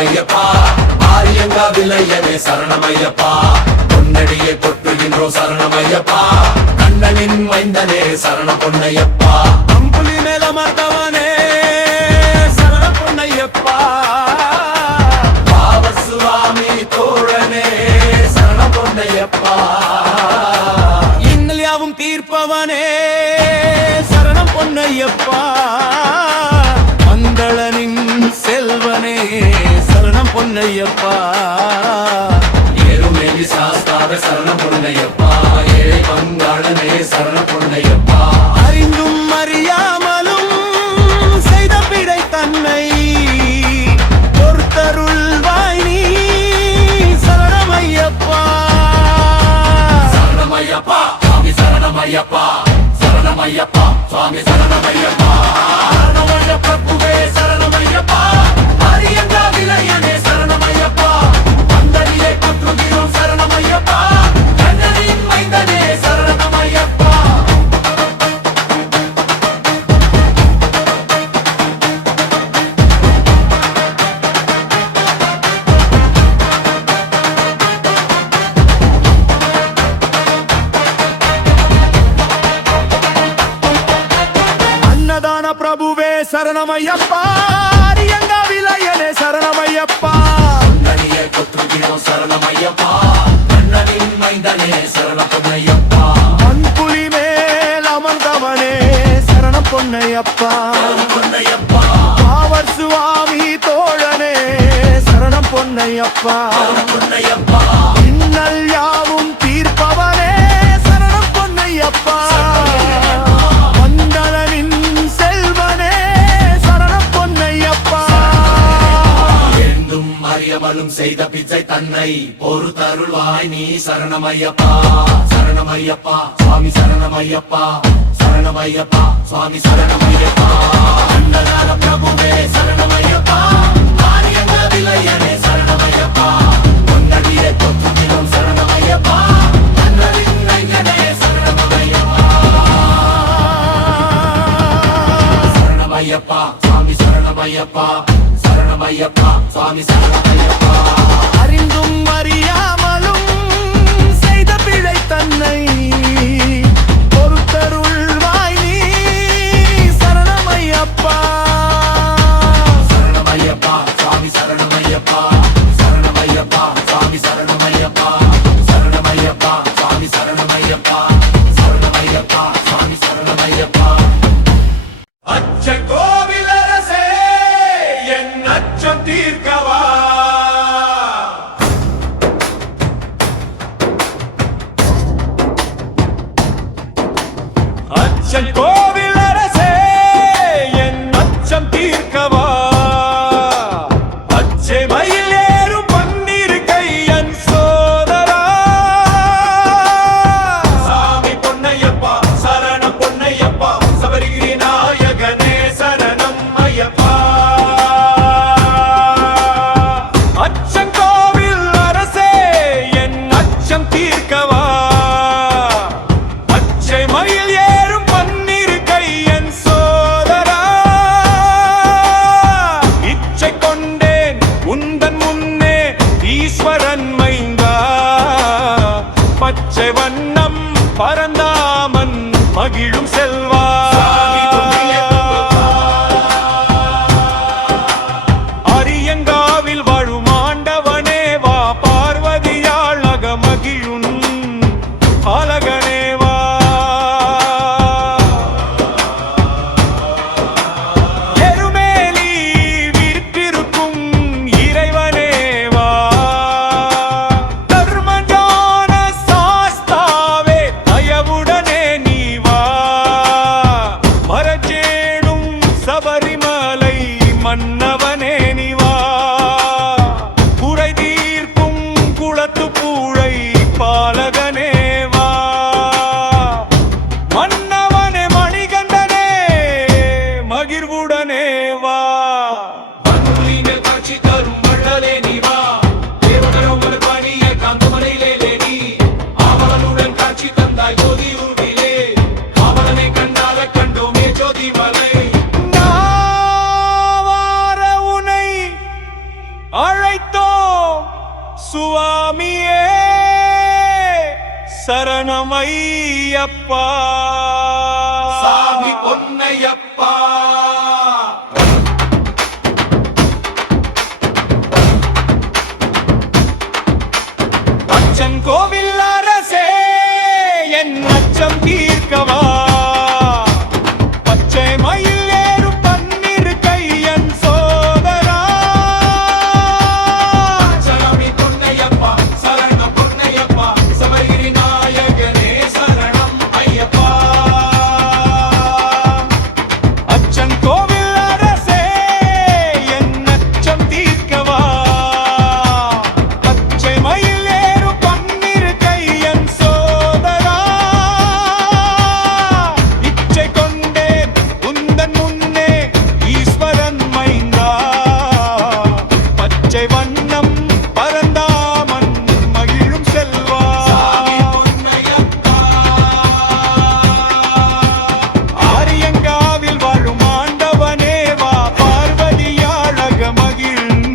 சரணமையப்பா ஆரியங்கா விலையனே சரணமையப்பா பொன்னடியை பொட்டுகின்றோம் சரணமையப்பா கண்ணனின் மைந்தனே சரண பொன்னையப்பா அம்புலி மேல மர்தவனே சரண பொன்னையப்பா பாவசுவாமி தோழனே சரண பொன்னையப்பா இன்னல் யாவும் தீர்ப்பவனே சரணம் பொன்னையப்பா மங்களனின் செல்வனே சரணம் பொன்னையப்பா ஏறுமேலி சாஸ்தாவ சரணம் பொன்னையப்பா ஏழை பங்காளனே சரணம் பொன்னையப்பா அறிந்தும் அறியாமலும் செய்த பிழை தன்னை பொறுத்தருள்வாய் நீ சரணமையப்பா சரணமையப்பா சுவாமி சரணமையப்பா சரணமையப்பா சுவாமி சரணமையப்பா சரணமய பிரபுவே சரணமையப்பா ஆரியங்கா விலையனே சரணமையப்பா வந்தடியை பொற்றுகிறோம் சரணமையப்பா கண்ணனின் மைந்தனே சரணமையப்பா பிரபுவே சரணமையப்பா ஆரியங்கா விலையனே சரணமையப்பா வந்தடியை பொற்றுகிறோம் சரணமையப்பா கண்ணனின் மைந்தனே சரண பொன்னையப்பா மண்புலி மேல் அமர்ந்தவனே சரண பொன்னையப்பா பொன்னையப்பா பாவர் சுவாமி தோழனே சரணம் பொன்னையப்பா பொன்னையப்பா இன்னல் யாவும் தீர்ப்பவனே சரணம் பொன்னையப்பா மண்டலனின் செல்வனே சரணம் பொன்னையப்பா என்றும் அறியவளும் செய்த பிச்சை தன்னை பொறுத்தருள்வாய் நீ சரணமையப்பா சரணமையப்பா சுவாமி சரணமையப்பா சரணமையப்பா சுவாமி சரணமையப்பா அன்னதான பிரபுவே சரணமையப்பா ஆரியங்கா விலையனே சரணமையப்பா பொன்னடியை பொற்றுகிறோம் சரணமையப்பா கண்ணனின் மைந்தனே சரணமையப்பா சரணமையப்பா சுவாமி சரணமையப்பா சரணமையப்பா சுவாமி சரணமையப்பா அறிந்தும் அறியாமலும் செய்த பிழை தன்னை பொறுத்தருள்வாய் நீ சரணமையப்பா சரணமையப்பா சுவாமி சரணமையப்பா சரணமையப்பா சுவாமி சரணமையப்பா சரணமையப்பா சுவாமி சரணமையப்பா சரணமையப்பா சுவாமி சரணமையப்பா அச்ச கோவிலரசே என் அச்சம் தீர்க்கவா அச்சம் கோவிலரசே என் அச்சம் தீர்க்கவா அச்சை மயில் ஏறும் பன்னீர் கையன் சோதரா சாமி பொன்னையப்பா சரணம் பொன்னையப்பா சபரிகிரி நாயகனே சரணம் ஐயப்பா அச்சங்கோவில் அரசே என் அச்சம் தீர்க்கவா அச்சை மயில் ஏறும் பன்னீர் கையன் சோதரா இச்சை கொண்டேன் உந்தன் முன்னே ஈஸ்வரன் மைந்தா பச்சை வண்ணம் பரந்தாமன் மகிழும் செல்வா அரியங்காவில் வாழும் ஆண்டவனே வா பார்வதியாள் அகமகிழும் அழகனே வா எருமேலி வீற்றிருக்கும் இறைவனே வா தர்மஞான சாஸ்தாவே தயவுடனே நீ வா மரச்சேடும் சபரிமலை மன்னவனே நீ வா குறை தீர்க்கும் குளத்து பூழை பாலகனே வா மன்னவனே மணிகண்டனே மகிழ்வுடனே வா அன்புலிங்கள் காட்சி தரும் வள்ளலே நீ வா தேவகரவல் பணிய காந்தமலையிலே நீ ஆவலனுடன் காட்சி தந்தாய் ஜோதியூரிலே ஆவலனை கண்டால கண்டோமே ஜோதி மலை நாவார உனை சரணமையப்பா சாமி பொன்னையப்பா. அச்சன் கோவில் அரசே என் அச்சம் தீர்க்கவா பச்சை மயில் ஏறும் பன்னிரு கையன் சோதரா சாமி பொன்னையப்பா சரணம் பொன்னையப்பா சபரிகிரி நாயகனே சரணம் ஐயப்பா. அச்சன் கோவில் அரசே என் அச்சம் தீர்க்கவா பச்சை மயில் ஏறும் பன்னிரு கையன் சோதரா இச்சை கொண்டேன் உந்தன் முன்னே ஈஸ்வரன் மைந்தா பச்சை வண்ணம் பரந்தாமன் மகிழும் செல்வா சாமி பொன்னையப்பா. ஆரியங்காவில் வாழும் ஆண்டவனே வா பார்வதியாழக மகிழும்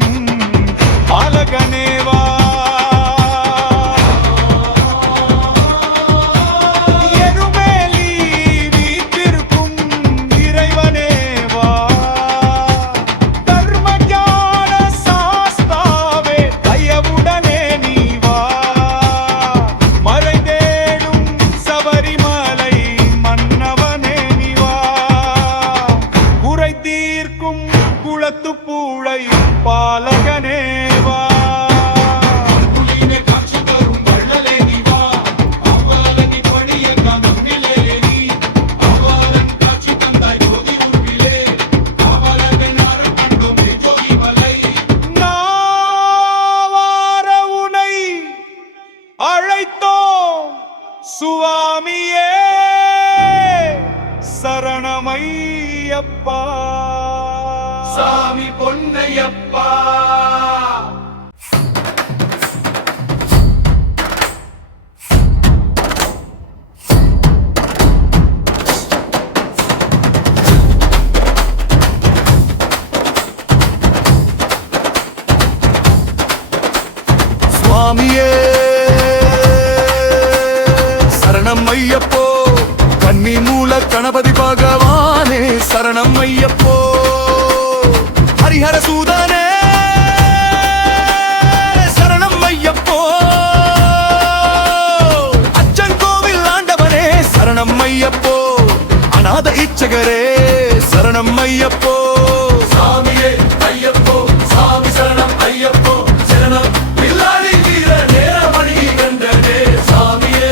பாலகனே வா எருமேலி வீற்றிருக்கும் இறைவனே வா தர்மஞான சாஸ்தாவே தயவுடனே நீ வா மறைந்தேடும் சபரிமலை மன்னவனே நீ வா குறை தீர்க்கும் குளத்து பூளை பாலகனே வா புலியினை காட்சி தரும் வள்ளலே நீ வா. அவ்வாறனி பணியங்க நம்மிலே நீ. அவ்வாறன் காட்சி தந்தாய் ஜோதி உருவிலே. அவரதன் அருள் கண்டோம் ஜோதி மலை. நாவார உனை அழைத்தோம் சுவாமியே சரணமையப்பா சாமி பொன்னையப்பா. சுவாமியே சரணம் ஐயப்போ கன்னி மூல கணபதி பகவானே சரணம் ஐயப்போ ஹரிஹர சூதனே சரணம் ஐயப்போ அச்சன் கோவில் ஆண்டவனே சரணம் ஐயப்போ அநாத இச்சகரே சரணம் ஐயப்போ சாமியே ஐயப்போ சாமி சரணம் ஐயப்போ சரணம் பில்லாடி வீர நேரமணி கண்டனே சாமியே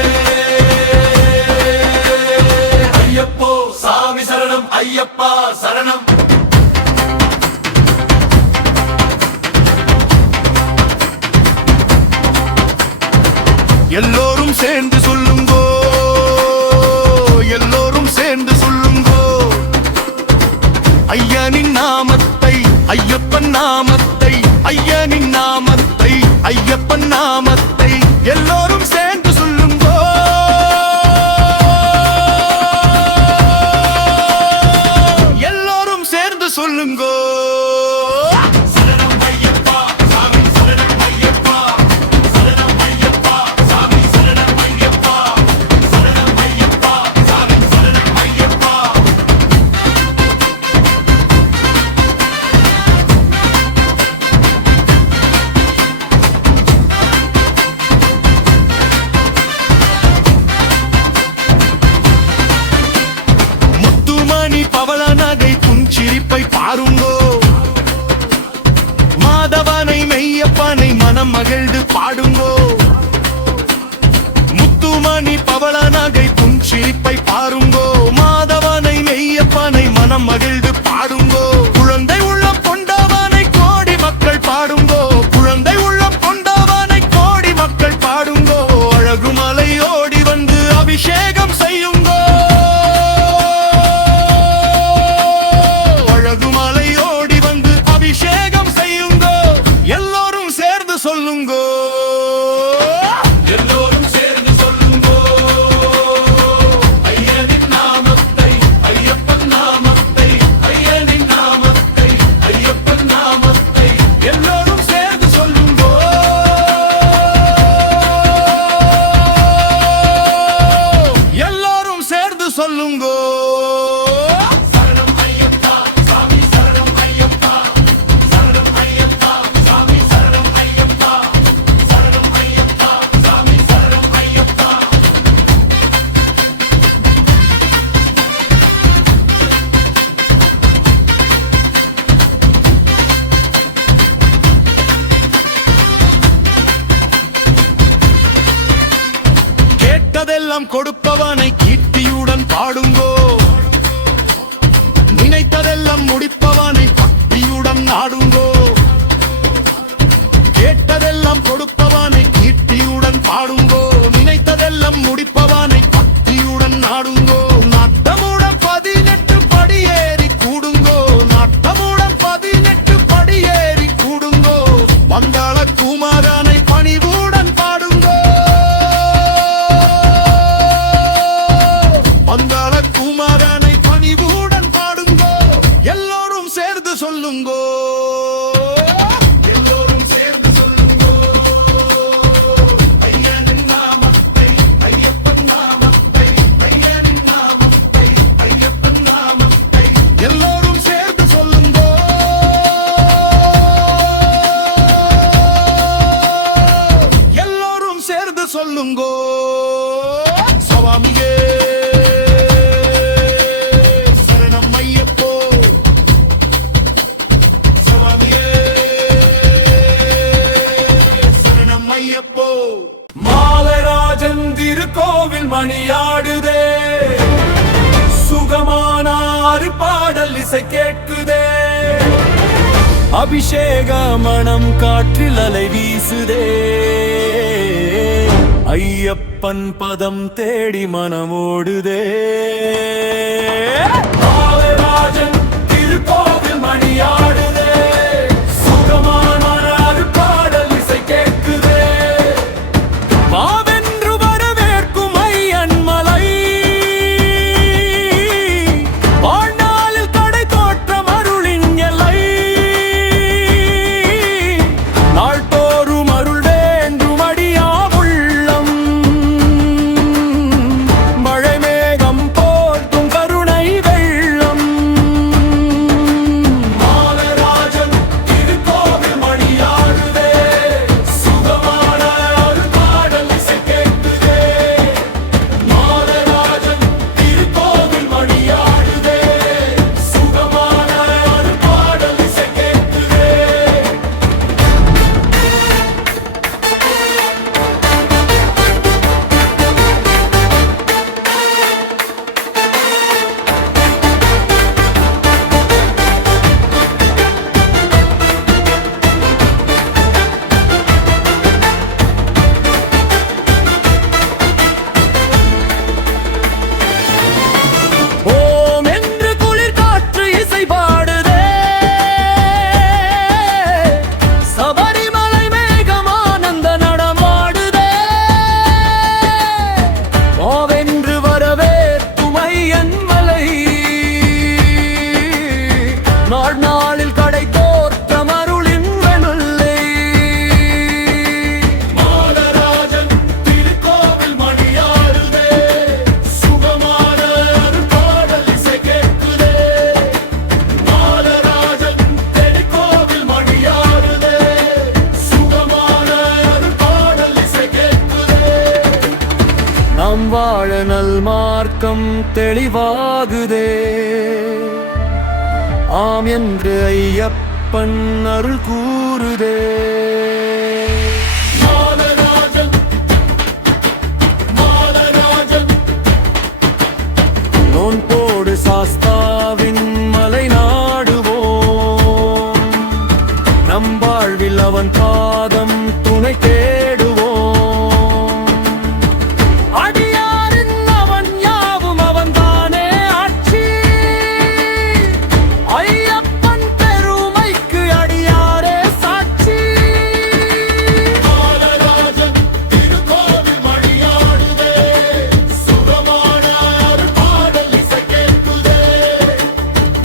ஐயப்போ சாமி சரணம் ஐயப்பா சரணம். எல்லோரும் சேர்ந்து சொல்லுங்கோ எல்லோரும் சேர்ந்து சொல்லுங்கோ ஐயனின் நாமத்தை ஐயப்பன் நாமத்தை ஐயனின் நாமத்தை ஐயப்பன் நாமத்தை எல்லோரும் சேர்ந்து சொல்லுங்கோ எல்லோரும் சேர்ந்து சொல்லுங்கோ சரணம் ஐயப்பா சாமி சரணம் ஐயப்பா சரணம் ஐயப்பா சாமி சரணம் ஐயப்பா சரணம் ஐயப்பா சாமி சரணம் ஐயப்பா. முத்துமணி பவள நகை புஞ்சிரிப்பை பாருங்கோ மாதவனை மெய்யப்பனை மனம் மகிழ்ந்து பாடுங்கோ முத்துமணி பவள நகை புஞ்சிரிப்பை பாருங்கோ மாதவனை மெய்யப்பனை மனம் மகிழ்ந்து பாடுங்கோ குழந்தை உள்ளம் கொண்டவனை கோடி மக்கள் பாடுங்கோ குழந்தை உள்ளம் கொண்டவனை கோடி மக்கள் பாடுங்கோ அழகுமலை ஓடி வந்து அபிஷேகம் செய்யுங்கோ அழகுமலை ஓடி வந்து அபிஷேகம் செய்யுங்கோ எல்லோரும் சேர்ந்து சொல்லுங்கோ எல்லோரும் சேர்ந்து சொல்லுங்கோ ஐயனின் நாமத்தை ஐயப்பன் நாமத்தை கேட்டதெல்லாம் கொடுப்பவனை கீர்த்தியுடன் பாடுங்கோ நினைத்ததெல்லாம் முடிப்பவனை பக்தியுடன் நாடுங்கோ கேட்டதெல்லாம் கொடுப்பவனை கீர்த்தியுடன் பாடுங்கோ நினைத்ததெல்லாம் முடிப்பவனை பக்தியுடன் நாடுங்கோ நாட்டமுடன் 18 படியேறி கூடுங்கோ நாட்டமுடன் 18 படியேறி கூடுங்கோ வங்காள குமாரனை பணிவுடன் பாடுங்கோ வங்காள குமாரனை பணிவுடன் பாடுங்கோ எல்லோரும் சேர்ந்து சொல்லுங்கோ சொல்லுங்கோ சுவாமியே சரணம் ஐயப்போ சுவாமியே சரணம் ஐயப்போ மாலராஜன் திருக்கோவில் மணியாடுதே சுகமானாறு பாடல் இசை கேட்குதே அபிஷேக மனம் காற்றில் அலை வீசுதே ஐயப்பன் பதம் தேடி மனமோடுதே மாலராஜன் திருக்கோவில் மணியாடுதே சுகமானாறு பாடல் இசை கேட்குதே மாவென்று வரவேற்கும் ஐயன் மலை வாழ்நாளில் கடை தோற்றம் அருளின் எல்லை நாள்தோறும் அருள் வேண்டும் அடியா உள்ளம் மழை மேகம் போர்த்தும் கருணை வெள்ளம் மாலராஜன் திருக்கோவில் மணியாடுதே சுகமான அருள் பாடல் இசை கேட்குதே மாலராஜன் திருக்கோவில் மணியாடுதே சுகமான அருள் பாடல் இசை கேட்குதே ஓம் என்று குளிர் காற்று இசை பாடுதே சபரிமலை மேகம் ஆனந்த நடமாடுதே ஓவென்று வரவேற்கும் ஐயன் மலை நாள் நாளில் கடை தோற்றம் அருளின் வெள்ளை மாலராஜன் திருக்கோவில் மணியாடுதே சுகமான அருள் பாடல் இசை கேட்குதே மாலராஜன் திருக்கோவில் மணியாடுதே சுகமான அருள் பாடல் இசை கேட்குதே நாம் வாழ நல் மார்க்கம் தெளிவாகுதே ஆம் என்று ஐயப்பன் அருள் கூறுதே மாலராஜன் மாலராஜன் நோன்போடு சாஸ்தாவின் மலை நாடுவோம் நம் வாழ்வில் அவன் பாதம் துணை தேடுவோம் அடியாரின் அவன் யாவும் அவன்தானே ஆட்சி ஐயப்பன் பெருமைக்கு அடியாரே சாட்சி மாலராஜன் திருக்கோவில் மணியாடுதே சுகமான அருள் பாடல் இசை கேட்குதே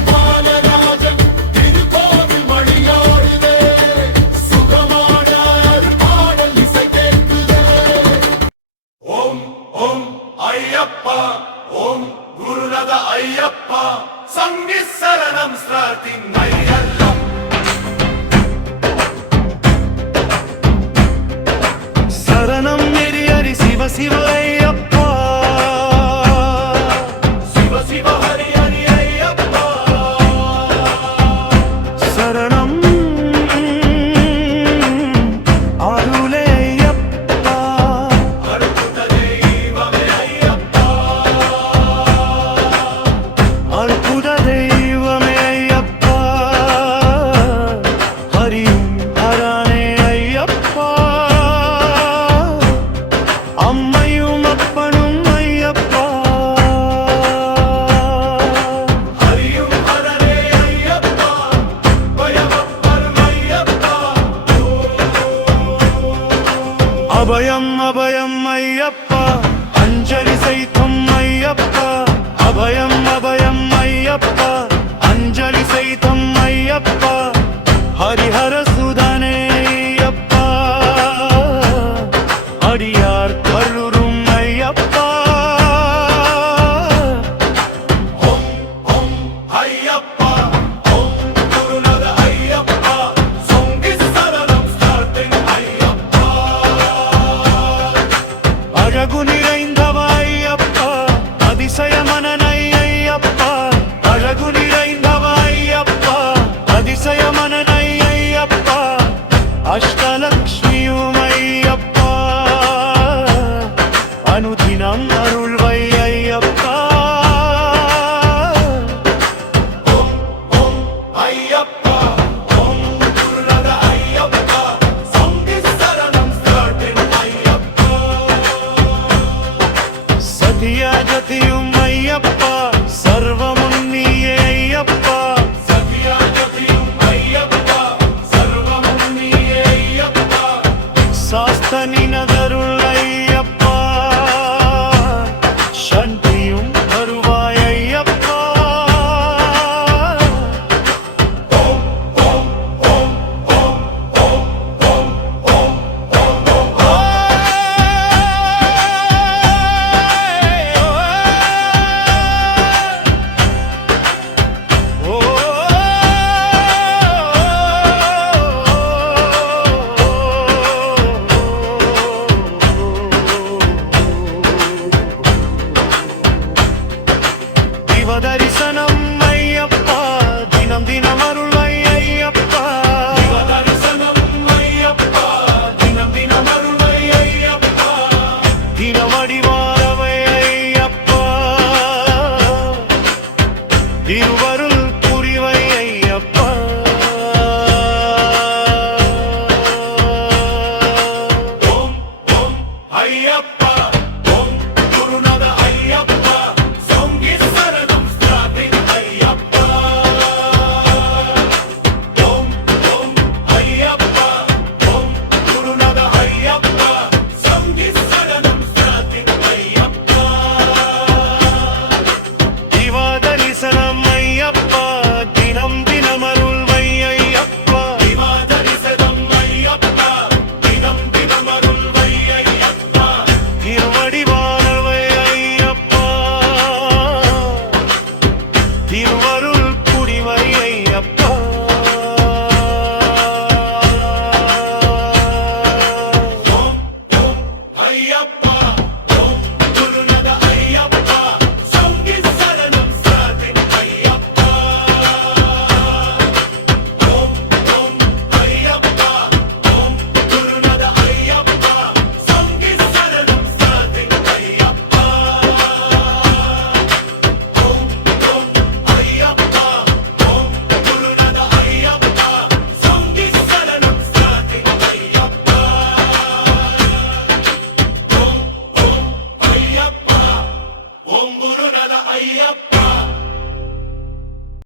மாலராஜன் திருக்கோவில் மணியாடுதே சுகமான அருள் பாடல் இசை கேட்குதே ஓம் ஓம் ஐயப்பா ஓம் குருநாத ஐயப்பா சங்கி சரணம் ஸ்ரார்த்திங் ஐயல்லம் சரணம் நெறி ஹரி சிவ சிவ ஐயப்பா சிவ சிவ ஹரி ஹரி ஐயப்பா சரணம் அருளே ஐயப்பா அருள்த தெய்வமே ஐயப்பா அபயம் அபயம் ஐயப்பா அஞ்சலி செய்தும் ஐயப்பா அபயம் அபயம் ஐயப்பா அஞ்சலி செய்தும் ஐயப்பா ஹரிஹர சுதனே ஐயப்பா அடியார் கருளும் ஐயப்பா ஓம் ஓம் ஐயப்பா ஓம் குருநாத ஐயப்பா சொங்கி சரணம் ஸ்டார்டிங் ஐயப்பா அழகு நிறைந்தவ ஐயப்பா அதிசய மனனை ஐயப்பா அழகு நிறைந்தவ ஐயப்பா அதிசய மனனை ஐயப்பா அஷ்டலக்ஷ்மியும் ஐயப்பா அனுதினம் அருள்வை ஐயப்பா ஓம் ஓம் ஐயப்பா ஓம் குருநாத ஐயப்பா சொங்கி சரணம் ஸ்டார்டிங் ஐயப்பா சதியா ஜதியும் ஐயப்பா சர்வமும் நீயே ஐயப்பா சத்யாஜதியும் ஐயப்பா சர்வமும் நீயே ஐயப்பா சாஸ்தனினதருள் ஐயப்பா சண்டியும் வருவாய் ஐயப்பா ஓம் ஓம் ஓம் ஓம் ஓம் ஓம் ஓம் ஓம் தரிசனம் ஐயப்பா தினம் தினம் அருள்வை ஐயப்பா தரிசனம் ஐயப்பா தினம் தினம் அருள்வை ஐயப்பா தினமடி வாரவை ஐயப்பா திருவருள்